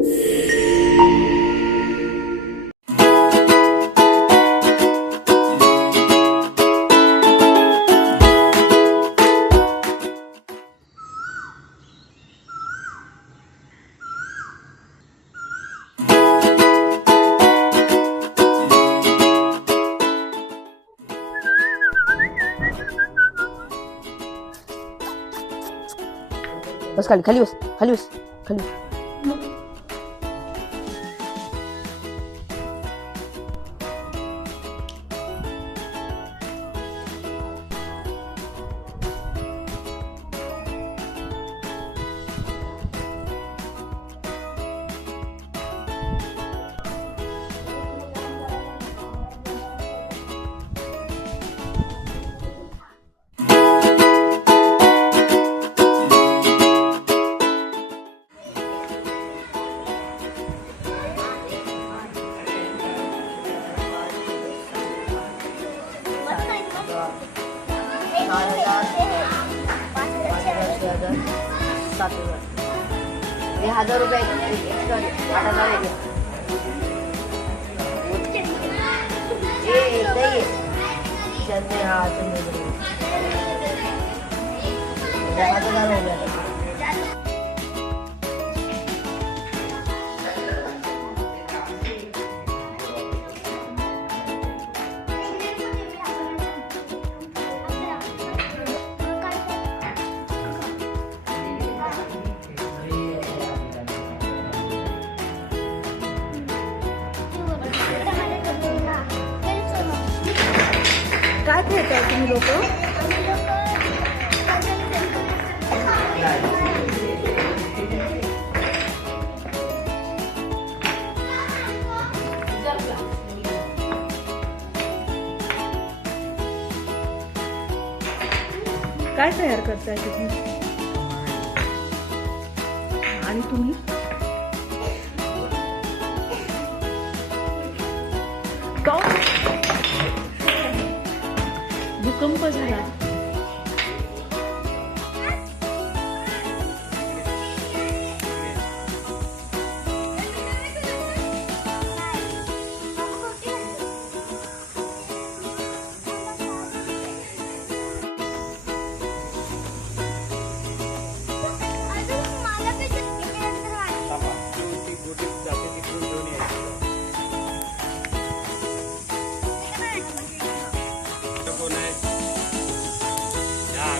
बस खाली खाली बस खाली बस खाली. हे 1000 रुपये एक्स्ट्रा 8000 आहे. हा तुम्ही 8000 हो गया. काय खेळताय तुम्ही लोक? काय तयार करताय तुम्ही? आणि तुम्ही? भूकंप झाला.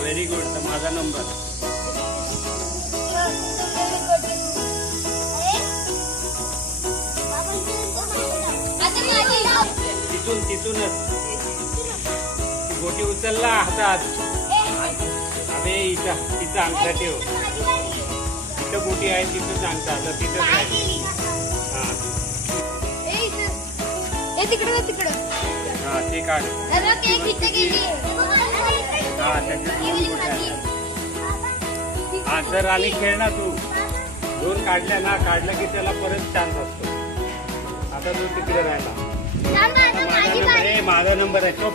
Very good. तर माझा नंबर तिथूनच गोटी उचलला हातात. अरे इथं तिथं अंगठा ठेव. तिथं गोटी आहे तिथं सांगता. आता तिथं हा ते काढ. हा जर आली खेळ ना तू. 2 काढल्या ना, काढलं की त्याला परत चान्स असतो. आता तू तिकडे राहिला. माझा नंबर आहे तो.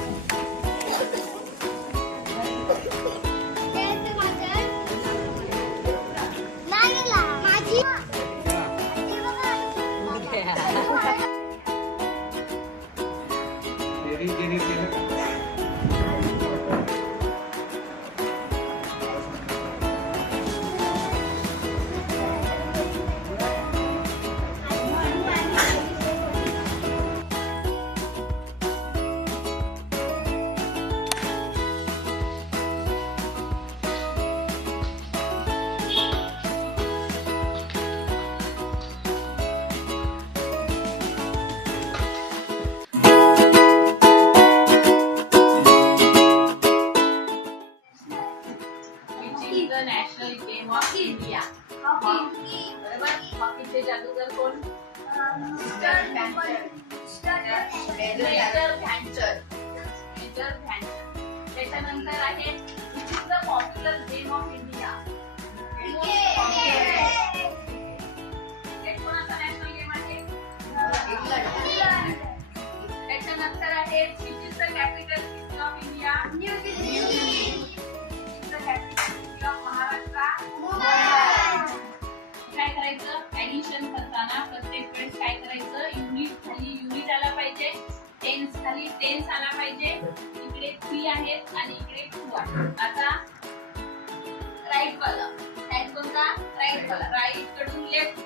National game of India. हॉकीचे जादूगार कोण? मेजर ध्यानचंद. त्याच्यानंतर आहे which is the popular game of India. कोणाचा नॅशनल गेम आहे? त्याच्यानंतर आहे which is the capital city of India. New Delhi. Maharashtra. काय करायचं? ऍडिशन करता साठी 10 आला पाहिजे. इकडे 3 आहेत आणि इकडे 2 आहे. आता राईट वाला, राईट कोणता? राईट वाला. राईट कडून लेफ्ट